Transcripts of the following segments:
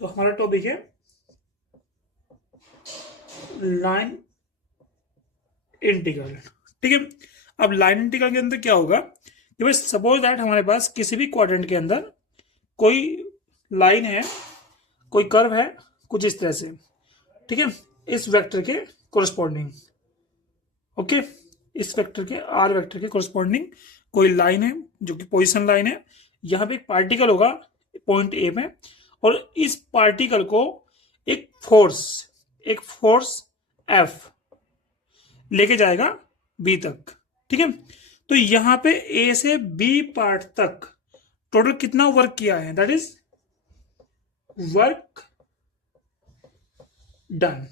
तो हमारा टॉपिक है लाइन इंटीग्रल। ठीक है, अब लाइन इंटीग्रल के अंदर क्या होगा कि भाई सपोज दैट हमारे पास किसी भी क्वाड्रेंट के अंदर कोई लाइन है, कोई कर्व है कुछ इस तरह से। ठीक है, इस वेक्टर के कोरस्पॉन्डिंग, ओके, इस वेक्टर के आर वेक्टर के कोरस्पॉन्डिंग कोई लाइन है जो कि पोजीशन लाइन है। यहां पे एक पार्टिकल होगा पॉइंट ए में, और इस पार्टिकल को एक फोर्स एफ लेके जाएगा बी तक। ठीक है, तो यहां पे ए से बी पार्ट तक टोटल कितना वर्क किया है, दैट इज वर्क डन।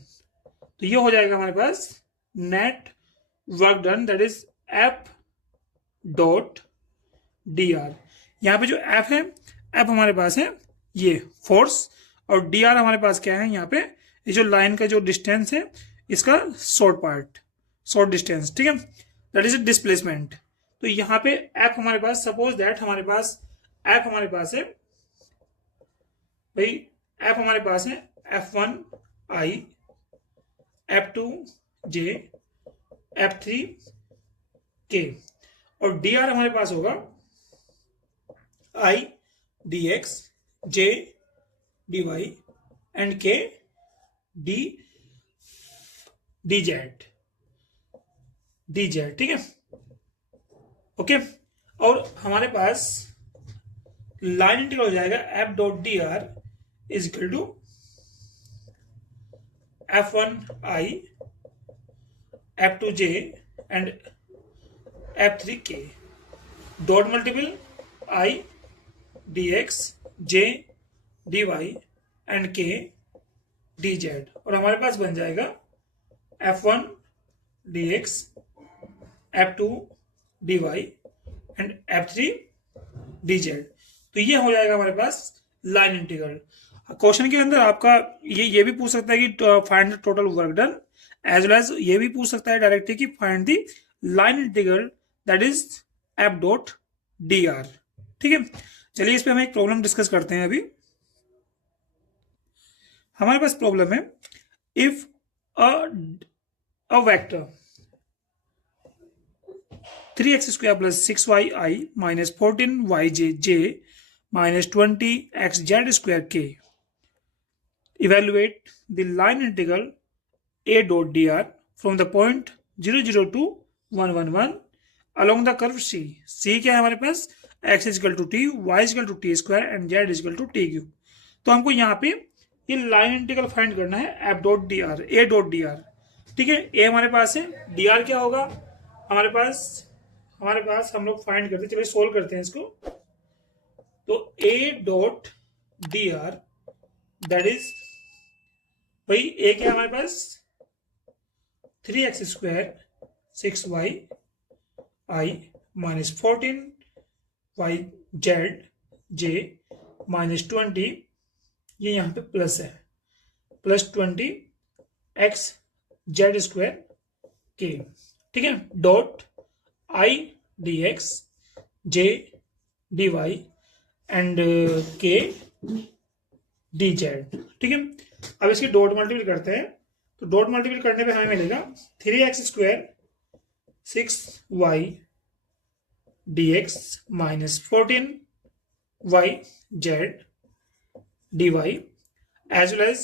तो ये हो जाएगा हमारे पास net work done, that is F dot D r. यहां पे जो एफ है, एफ हमारे पास है ये फोर्स, और डी आर हमारे पास क्या है यहाँ पे, ये जो लाइन का जो डिस्टेंस है इसका शॉर्ट डिस्टेंस। ठीक है, दैट इज डिस्प्लेसमेंट। तो यहाँ पे एफ हमारे पास, सपोज दैट हमारे पास एफ हमारे पास है भाई, एफ हमारे पास है F1 I, F2 J, F3 K, और डी आर हमारे पास होगा I dx, J dy and K dz। ठीक है, ओके। और हमारे पास लाइन इंटीग्रल हो जाएगा F dot D R is equal to F1 I, F2 J and F3 K dot multiple I dx, J dy and K dz, और हमारे पास बन जाएगा F1 dx, F2 dy and F3 dz। तो ये हो जाएगा हमारे पास लाइन इंटीग्रल। क्वेश्चन के अंदर आपका ये भी पूछ सकता है कि find the total work done, as well as ये भी पूछ सकता है डायरेक्टली कि find the line integral that is F dot D R. ठीक है, चलिए इस पे हम एक प्रॉब्लम डिस्कस करते हैं। अभी हमारे पास प्रॉब्लम है, if a vector 3x² plus 6yi minus 14yj minus 20xz² k, evaluate the line integral a dot dr from the point 0, 0 to 1, along the curve c। c क्या है हमारे पास, x is equal to t, y is equal to t square and z is equal to t cube। तो हमको यहाँ पे ये line integral find करना है f dot D R, a dot D R. ठीक है, a हमारे पास है, dr क्या होगा हमारे पास हम लोग फाइंड करते हैं, चलिए सोल्व करते हैं इसको। तो a dot D R that is भाई a क्या हमारे पास 3x² 6y minus 14yj minus 20, ये यहाँ पे प्लस है, प्लस 20xz² k। ठीक है, dot I dx, J dy and K dz। ठीक है, अब इसकी डॉट मल्टीपल करते हैं, तो डॉट मल्टीपल करने पे हमें मिलेगा 3x² 6y dx minus 14yz dy as well as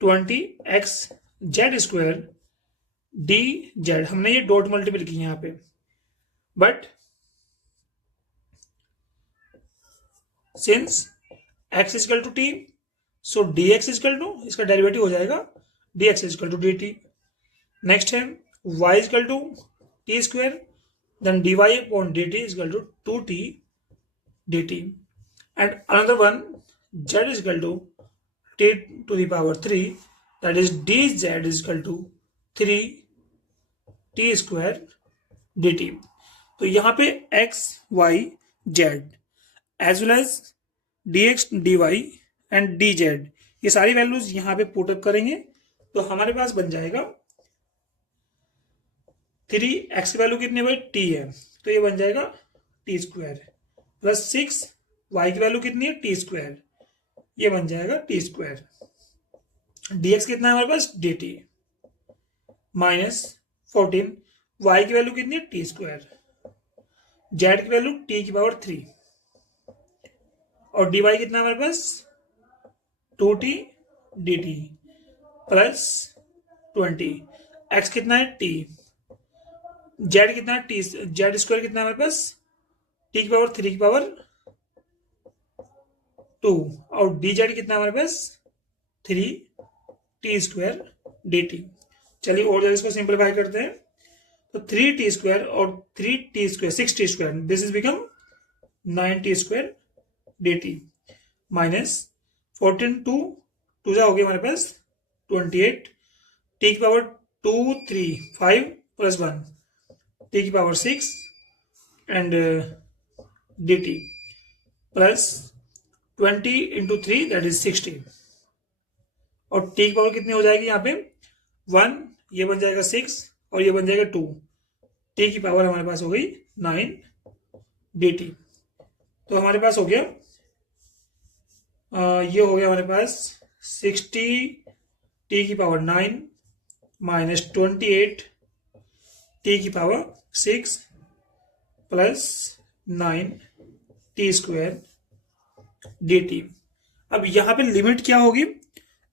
20xz² dz। हमने ये डॉट मल्टीपल की यहाँ पे, but since x is equal to T, so dx is equal to, इसका डेरिवेटिव हो जाएगा dx is equal to dt। Next है y is equal to T square, then dy upon dt is equal to 2t dt, and another one z is equal to t to the power 3, that is dz is equal to 3t² dt। तो यहाँ पे x y z as well as dx dy and dz, ये सारी values यहाँ पे put up करेंगे, तो हमारे पास बन जाएगा 3x की वैल्यू कितनी भाई t है, तो ये बन जाएगा t² प्लस 6y की वैल्यू कितनी है t², ये बन जाएगा टी स्क्वायर। dx कितना है हमारे पास dt माइनस 14, y की वैल्यू कितनी है टी स्क्वायर, z की वैल्यू t की पावर 3 और dy कितना है हमारे पास 2t dt प्लस 20, x कितना है t, z कितना है t, z स्क्वायर कितना है हमारे पास t की पावर 3 की पावर 2 और dz कितना है हमारे पास 3 टी स्क्वायर dt। चलिए और जगह इसको सिंपलीफाई करते हैं, तो 3t स्क्वायर और 3t square 6t square, this is become 9t square dt minus 14 टू जा हो गया हमारे पास 28, t की पावर 2 3 5 प्लस 1 t की power 6 and dt plus 20 into 3 that is 60 और t की पावर कितनी हो जाएगी यहाँ पे 1, ये बन जाएगा 6 और ये बन जाएगा 2, t की पावर हमारे पास हो गई 9 dt। तो हमारे पास हो गया ये हो गया हमारे पास 60 t की पावर 9 माइनस 28 t की power 6 plus 9 T square dt। अब यहाँ पे लिमिट क्या होगी,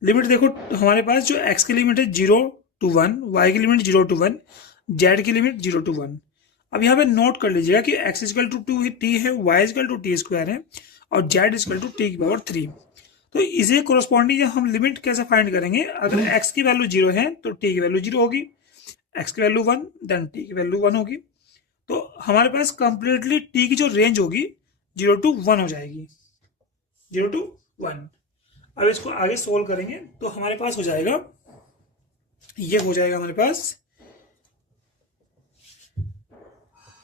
लिमिट देखो हमारे पास जो x की लिमिट है 0 to 1, y की लिमिट 0 to 1, z की लिमिट 0 to 1। अब यहाँ पे नोट कर लीजिएगा कि x इजकल टू 2t है, y is equal to T square है और z इजकल टू t की पावर 3। तो इसे कोरस्पॉन्डिंग हम लिमिट कैसे फाइंड करेंगे, अगर x की वैल्यू 0 है तो t की वैल्यू 0 होगी, x की वैल्यू 1 देन t की वैल्यू 1 होगी। तो हमारे पास कंप्लीटली t की जो रेंज होगी 0 to 1 हो जाएगी, 0 to 1। अब इसको आगे सोल्व करेंगे तो हमारे पास हो जाएगा, ये हो जाएगा हमारे पास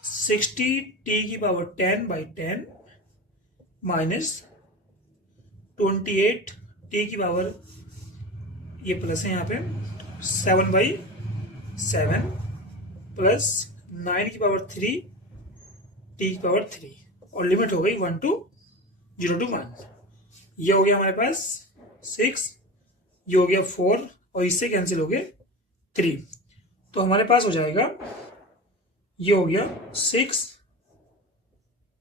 60 t की पावर 10 by 10 माइनस 28 t की पावर, ये प्लस है यहाँ पे 7 by 7 प्लस 9 की पावर 3 t की पावर 3 और लिमिट हो गई 1 to 0 to 1। ये हो गया हमारे पास 6, ये हो गया 4 और इससे कैंसिल हो गए 3। तो हमारे पास हो जाएगा, ये हो गया 6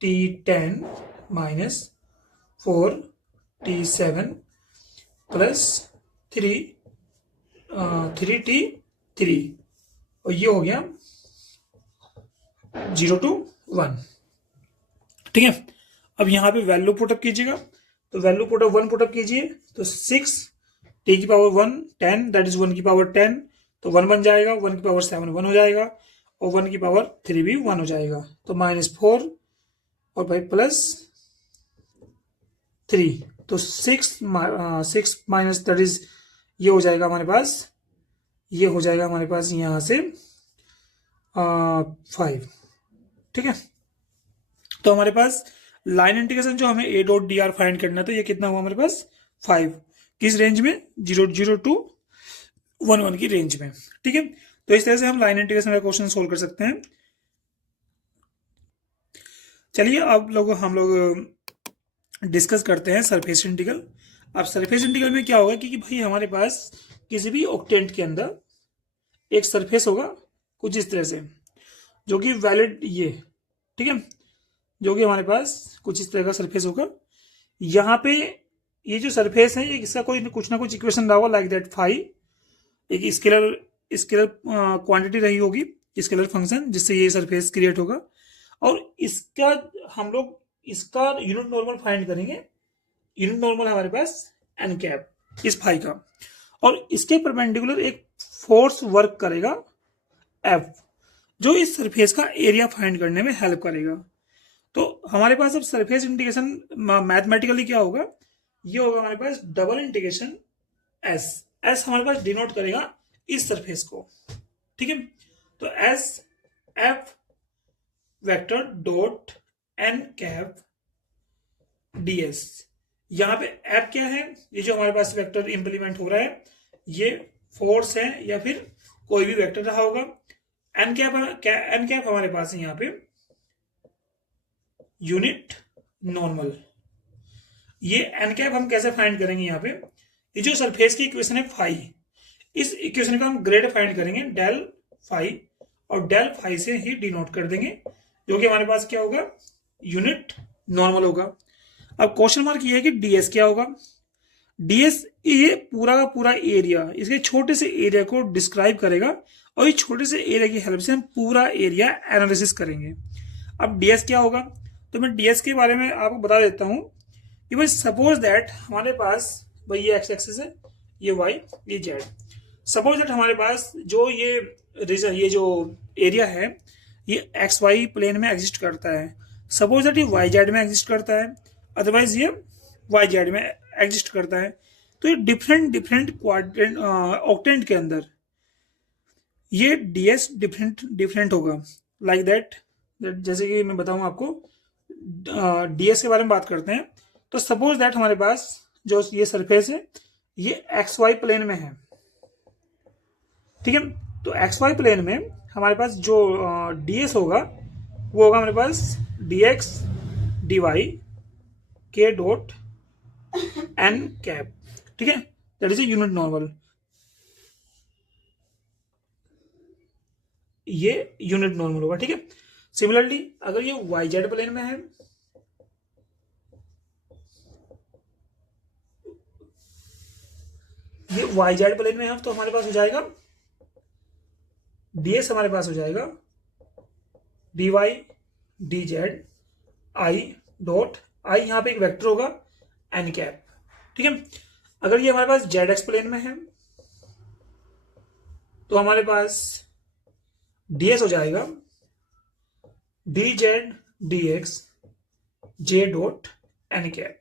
t10 minus 4 t7 plus 3t3 और ये हो गया 0 to 1। ठीक है, अब यहाँ पे वैल्यू पुटअप कीजिएगा, तो वैल्यू पुटअप 1 पुटअप कीजिए तो 6 t की पावर 1 10 दैट इज 1 की पावर 10, तो 1 बन जाएगा, 1 की पावर 7 1 हो जाएगा और 1 की पावर 3 भी 1 हो जाएगा, तो -4 और भाई प्लस 3, तो 6 माइनस दैट इज ये हो जाएगा हमारे पास, ये हो जाएगा हमारे पास यहाँ से 5। ठीक है, तो हमारे पास लाइन इंटीग्रेशन जो हमें a डॉट dr फाइंड करना है, तो ये कितना हुआ हमारे पास 5, किस रेंज में 0 to 1 की रेंज में। ठीक है, तो इस तरह से हम लाइन इंटीग्रेशन का क्वेश्चन सोल्व कर सकते हैं। चलिए अब हम लोग डिस्कस करते हैं सरफेस इंटीग्रल। अब सरफेस इंटीग्रल में क्या होगा कि भाई हमारे पास किसी भी ऑक्टेंट के अंदर एक सरफेस होगा कुछ इस तरह से, जो कि वैलिड ये, ठीक है, जो कि हमारे पास कुछ इस तरह का सरफेस होगा। यहाँ पे ये जो सरफेस है, इसका कोई कुछ ना कुछ इक्वेशन रहा होगा लाइक दैट फाई, एक स्केलर क्वांटिटी रही होगी, स्केलर फंक्शन, जिससे ये सरफेस क्रिएट होगा। और इसका हम लोग इसका यूनिट नॉर्मल फाइंड करेंगे। यूनिट नॉर्मल हमारे पास एन कैप इस फाई का, और इसके परपेंडिकुलर एक फोर्स वर्क करेगा एफ, जो इस सरफेस का एरिया फाइंड करने में हेल्प करेगा। तो हमारे पास अब सरफेस इंटीग्रेशन मैथमेटिकली क्या होगा, ये होगा हमारे पास डबल इंटीग्रेशन एस हमारे पास डिनोट करेगा इस सरफेस को। ठीक है, तो S F vector dot N cap ds। यहाँ पे एफ क्या है, ये जो हमारे पास वेक्टर इंप्लीमेंट हो रहा है, ये फोर्स है या फिर कोई भी वेक्टर रहा होगा। एन कैप हमारे पास है यहाँ पे यूनिट नॉर्मल। ये एन कैप हम कैसे फाइंड करेंगे यहाँ पे, ये जो सरफेस की इक्वेशन है फाई, इस इक्वेशन का हम ग्रेड फाइंड करेंगे डेल फाई, और डेल फाई से ही डिनोट कर देंगे, जो कि हमारे पास क्या होगा, यूनिट नॉर्मल होगा। अब क्वेश्चन मार्क ये है कि डीएस क्या होगा। डीएस ये पूरा का पूरा एरिया, इसके छोटे से एरिया को डिस्क्राइब करेगा, और इस छोटे से एरिया की हेल्प से हम पूरा एरिया एनालिसिस करेंगे। अब डीएस क्या होगा, तो मैं डीएस के बारे में आपको बता देता हूं कि भाई सपोज दैट हमारे पास, भाई ये एक्स एक्सिस है, ये वाई, ये जेड। सपोज दैट हमारे पास जो ये रीजन, ये जो एरिया है, ये एक्स वाई प्लेन में एग्जिस्ट करता है। सपोज दैट ये वाई जेड में एग्जिस्ट करता है, अदरवाइज ये वाई जेड में एग्जिस्ट करता है। तो ये डिफरेंट डिफरेंट क्वाड्रेंट ऑक्टेंट के अंदर ये डीएस डिफरेंट डिफरेंट होगा, लाइक दैट। जैसे कि मैं बताऊं आपको, डीएस के बारे में बात करते हैं, तो सपोज दैट हमारे पास जो ये सरफेस है, ये एक्स वाई प्लेन में है, ठीक है। तो एक्स वाई प्लेन में हमारे पास जो डीएस होगा, वो होगा हमारे पास डीएक्स डी वाई के डॉट एन कैप, ठीक है, that is a unit normal. ये यूनिट नॉर्मल होगा, ठीक है। सिमिलरली अगर ये वाई जेड प्लेन में है, ये वाई जेड प्लेन में है, तो हमारे पास हो जाएगा डीएस, हमारे पास हो जाएगा D Y D Z I dot I, यहां पे एक वेक्टर होगा एन कैप, ठीक है। अगर ये हमारे पास जेड एक्स प्लेन में है, तो हमारे पास डीएस हो जाएगा D Z D X J dot N cap.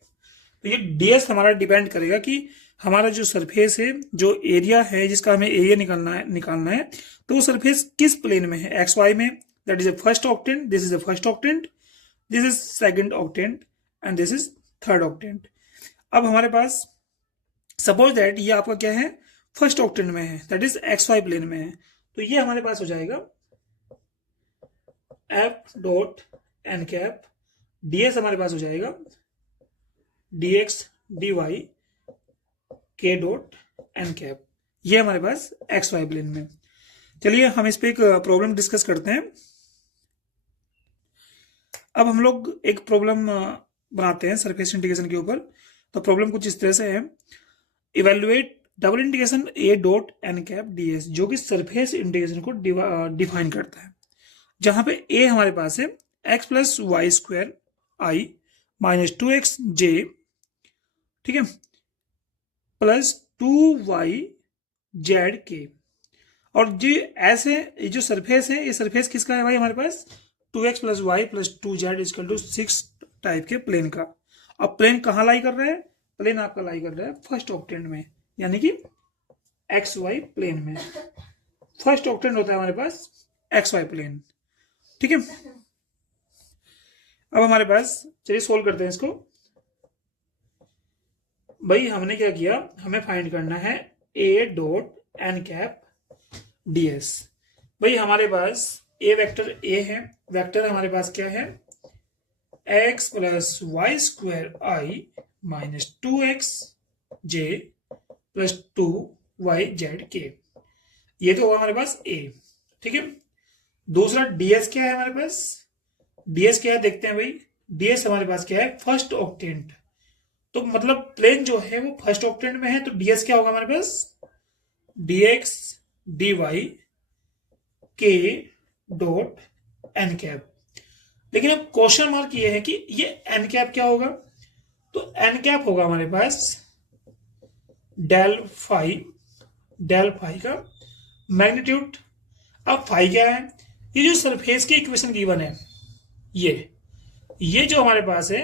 तो ये डीएस हमारा डिपेंड करेगा कि हमारा जो सरफेस है, जो एरिया है जिसका हमें एरिया निकालना है, तो वो सरफेस किस प्लेन में है, एक्स वाई में, that is a first octant, this is a first octant, this is second octant, and this is third octant. अब हमारे पास सपोज दैट ये आपका क्या है, फर्स्ट ऑक्टेंट में है, that is X Y plane में है, तो ये हमारे पास हो जाएगा F dot N cap, DS हमारे पास हो जाएगा डीएक्स डी वाई के डॉट एन कैप, ये हमारे पास एक्स वाई प्लेन में। चलिए हम इस पे एक प्रॉब्लम डिस्कस करते हैं। अब हम लोग एक प्रॉब्लम बनाते हैं सरफेस इंटीग्रेशन के ऊपर। तो प्रॉब्लम कुछ इस तरह से है, evaluate double integration A dot N cap DS, जो कि सरफेस इंटीग्रेशन को डिफाइन करता है, जहां पे ए हमारे पास है एक्स प्लस वाई स्क्वायर आई माइनस 2x जे, ठीक है, प्लस 2y जेड के। और जो ऐसे ये जो सरफेस है, ये सरफेस किसका है भाई, हमारे पास 2x plus Y plus 2z is equal to 6 type के प्लेन का। अब प्लेन कहाँ लाई कर रहा है, प्लेन आपका लाई कर रहा है फर्स्ट ऑक्टेंट में, यानी कि एक्स वाई प्लेन में। फर्स्ट ऑक्टेंट होता है हमारे पास एक्स वाई प्लेन, ठीक है। अब हमारे पास, चलिए सोल्व करते हैं इसको। भाई हमने क्या किया, हमें फाइंड करना है A dot N cap DS. भाई हमारे पास ए वेक्टर ए है, वेक्टर हमारे पास क्या है, एक्स प्लस वाई स्क्वायर आई माइनस 2x जे प्लस 2y जेड के, ये तो होगा हमारे पास ए, ठीक है। दूसरा डीएस क्या है हमारे पास, डीएस क्या है देखते हैं भाई। डीएस हमारे पास क्या है, फर्स्ट ऑक्टेंट, तो मतलब प्लेन जो है वो फर्स्ट ऑक्टेंट में है, तो डीएस क्या होगा हमारे पास, डीएक्स डी वाई के डॉट एन कैप। लेकिन अब क्वेश्चन मार्क ये है कि ये एन कैप क्या होगा, तो एन कैप होगा हमारे पास डेल फाई का मैग्नीट्यूड। अब फाई क्या है, ये जो सरफेस की इक्वेशन गिवन है, ये जो हमारे पास है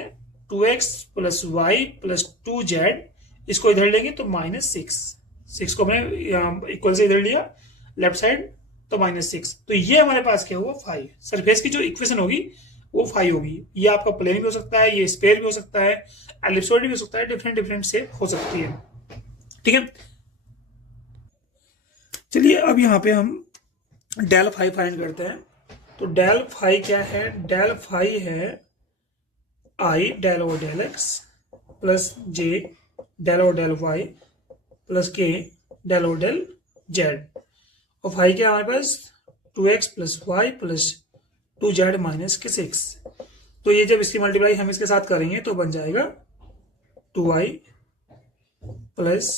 2x plus Y plus 2z, इसको इधर लेंगे तो -6 को हमने इक्वल से इधर लिया लेफ्ट साइड, तो -6, तो ये हमारे पास क्या हुआ, फाई। सरफेस की जो इक्वेशन होगी वो फाई होगी। ये आपका प्लेन भी हो सकता है, ये स्फीयर भी हो सकता है, एलिप्सॉइड भी हो सकता है, डिफरेंट डिफरेंट शेप हो सकती है, ठीक है। चलिए अब यहाँ पे हम डेल फाई फाइंड करते हैं। तो डेल फाई क्या है, डेल फाई है I del over del x plus J del और del y plus K del और डेल जेड, और फाई क्या हमारे पास 2x plus Y plus 2z minus K 6। तो ये जब इसकी मल्टीप्लाई हम इसके साथ करेंगे तो बन जाएगा 2i plus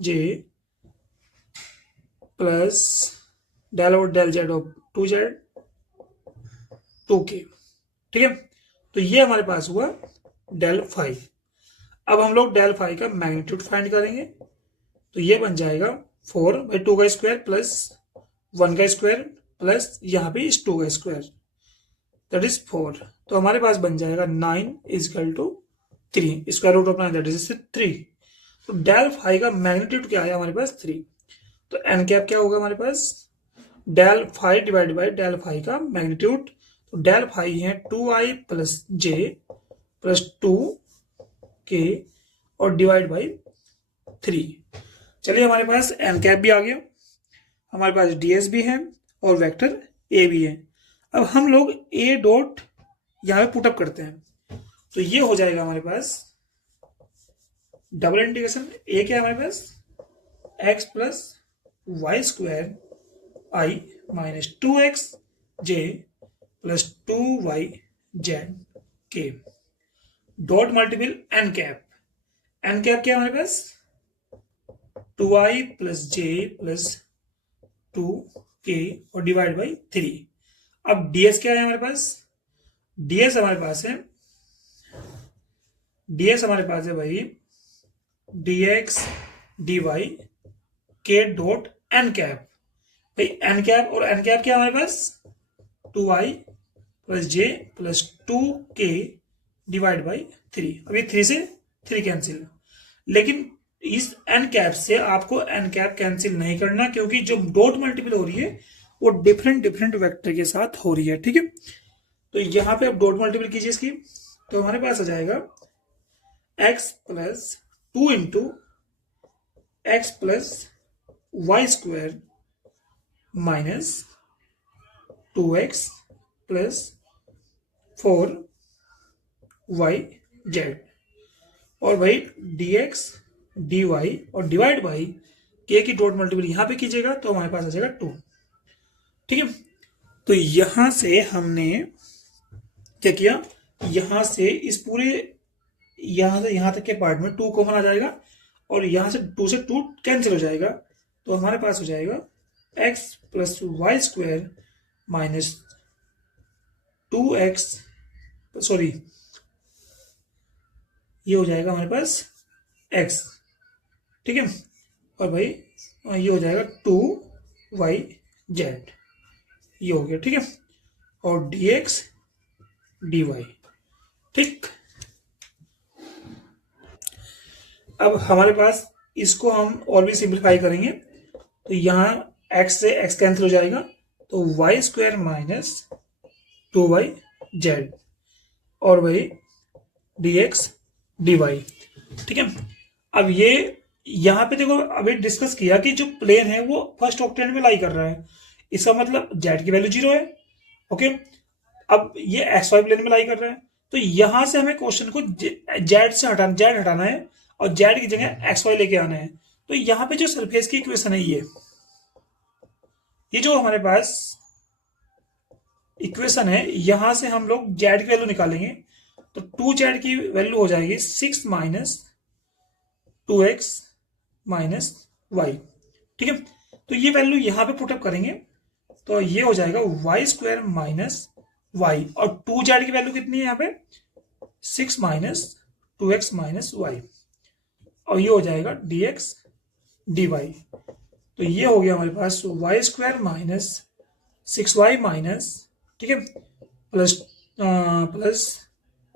J plus del और del Z of 2z 2k। ठीक है, तो ये हमारे पास हुआ डेल फाई। अब हम लोग डेल फाई का मैग्नीट्यूड फाइंड करेंगे, तो ये बन जाएगा 4/2 का स्क्वायर प्लस 1 का स्क्वायर प्लस यहाँ पे इस 2 का स्क्वायर, दैट इज 4। तो हमारे पास बन जाएगा 9 is equal to 3, square root of 9 that is 3। तो डेल फाई का मैग्नीट्यूड क्या है हमारे पास 3। तो एन कैप क्या होगा हमारे पास, del phi divide by del phi का मैग्नीट्यूड। तो डेल फाई है 2i plus J plus 2k और डिवाइड बाई 3। चलिए हमारे पास एन कैप भी आ गया, हमारे पास ds भी है और वेक्टर a भी है। अब हम लोग a डॉट यहाँ पे पुटअप करते हैं, तो ये हो जाएगा हमारे पास डबल इंटीग्रेशन a क्या है हमारे पास x plus Y square i minus 2x j plus 2y z के dot multiple N cap. N cap क्या है हमारे पास 2i plus J plus 2k और डिवाइड बाई 3। अब ds क्या है हमारे पास, ds हमारे पास है भाई dx dy के डॉट एन कैप। भाई एन कैप और एन कैप क्या है हमारे पास 2i plus J plus 2k divide by 3। अभी 3 से 3 कैंसिल, लेकिन इस एन कैप से आपको एन कैप कैंसिल नहीं करना, क्योंकि जो डॉट मल्टीपल हो रही है वो डिफरेंट वेक्टर के साथ हो रही है। ठीक है, तो यहां पे आप डॉट मल्टीपल कीजिए इसकी, तो हमारे पास आ जाएगा x plus 2 into X plus Y square minus 2x plus 4y Z, और भाई dx dy और डिवाइड बाई k की डॉट मल्टीपल यहां पे कीजिएगा तो हमारे पास आ जाएगा 2। ठीक है, तो यहां से हमने क्या किया, यहां से इस पूरे यहां से यहां तक के पार्ट में 2 कॉमन आ जाएगा और यहां से 2 से 2 कैंसिल हो जाएगा, तो हमारे पास हो जाएगा x plus Y square minus 2x, sorry ये हो जाएगा हमारे पास x। ठीक है, और भाई ये हो जाएगा 2y जेड, ये हो गया। ठीक है, और dx dy। ठीक, अब हमारे पास इसको हम और भी सिंप्लीफाई करेंगे, तो यहाँ x से x कैंसिल हो जाएगा, तो Y square minus 2y Z और भाई dx dy। ठीक है, अब ये यहाँ पे देखो अभी डिस्कस किया कि जो प्लेन है वो फर्स्ट ऑक्टेंट में लाई कर रहा है, इसका मतलब z की वैल्यू 0 है। ओके, अब ये एक्स वाई प्लेन में लाई कर रहा है, तो यहां से हमें क्वेश्चन को जेड से हटाना है और जेड की जगह एक्स वाई लेके आना है। तो यहाँ पे जो सरफेस की इक्वेशन है ये जो हमारे पास इक्वेशन है, यहां से हम लोग जेड की वैल्यू निकालेंगे, तो 2z की वैल्यू हो जाएगी 6 माइनस 2x माइनस वाई। ठीक है, तो ये वैल्यू यहां पे पुटअप करेंगे, तो ये हो जाएगा वाई स्क्वायर माइनस वाई, और 2z की वैल्यू कितनी है यहाँ पे 6 माइनस 2x माइनस वाई, और ये हो जाएगा dx dy। तो ये हो गया हमारे पास y square minus 6y minus, ठीक है, प्लस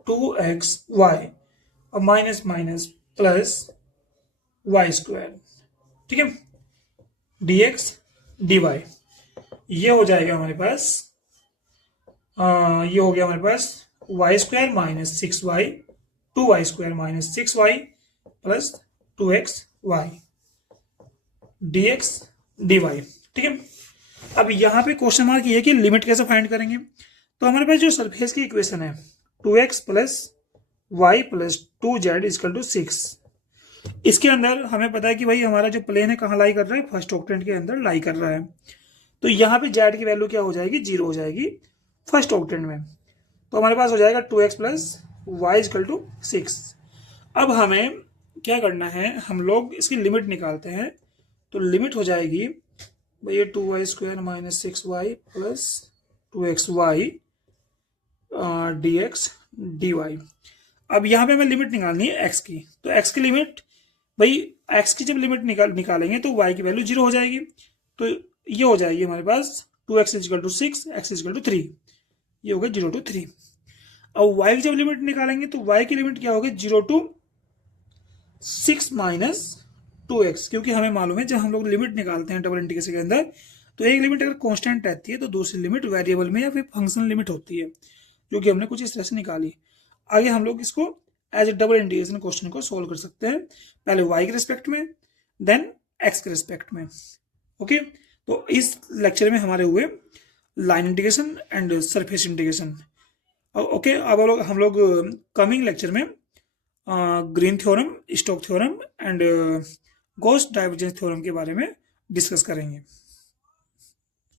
2xy और minus minus plus Y square. ठीक है, dx dy। ये हो जाएगा हमारे पास ये हो गया हमारे पास y square minus 6y 2y स्क्वायर minus 6y plus 2xy dx dy। ठीक है, अब यहां पे क्वेश्चन मार्क ये है कि लिमिट कैसे फाइंड करेंगे। तो हमारे पास जो सरफेस की इक्वेशन है 2x plus y plus 2z is equal to 6। इसके अंदर हमें पता है कि भाई हमारा जो प्लेन है कहाँ लाई कर रहा है, फर्स्ट ऑक्टेंट के अंदर लाई कर रहा है। तो यहाँ पे z की वैल्यू क्या हो जाएगी, 0 हो जाएगी फर्स्ट ऑक्टेंट में। तो हमारे पास हो जाएगा 2x plus Y is equal to 6। अब हमें क्या करना है, हम लोग इसकी लिमिट निकालते हैं। तो लिमिट हो जाएगी भाई ये 2y² minus 6y plus 2xy dx dy। अब यहाँ पे हमें लिमिट निकालनी है x की। तो x की लिमिट, भाई x की जब लिमिट निकालेंगे तो y की वैल्यू 0 हो जाएगी। तो ये हो जाएगी हमारे पास 2x is equal to 6, x is equal to 3, ये हो गया 0 to 3। अब y की जब लिमिट निकालेंगे तो y की लिमिट क्या होगी, 0 to 6 माइनस 2x, क्योंकि हमें मालूम है जब हम लोग लिमिट निकालते हैं डबल इंटीग्रेशन के अंदर तो एक लिमिट अगर कांस्टेंट रहती है तो दूसरी लिमिट वेरिएबल में या फिर फंक्शनल लिमिट होती है, जो कि हमने कुछ इस तरह से निकाली। आगे हम लोग इसको as a double integration question को सोल्व कर सकते हैं, पहले y के रिस्पेक्ट में देन x के रिस्पेक्ट में। ओके, तो इस लेक्चर में हमारे हुए line integration and surface integration. Okay, अब हम लोग कमिंग लेक्चर में Green theorem, Stokes theorem and Gauss divergence theorem के बारे में डिस्कस करेंगे।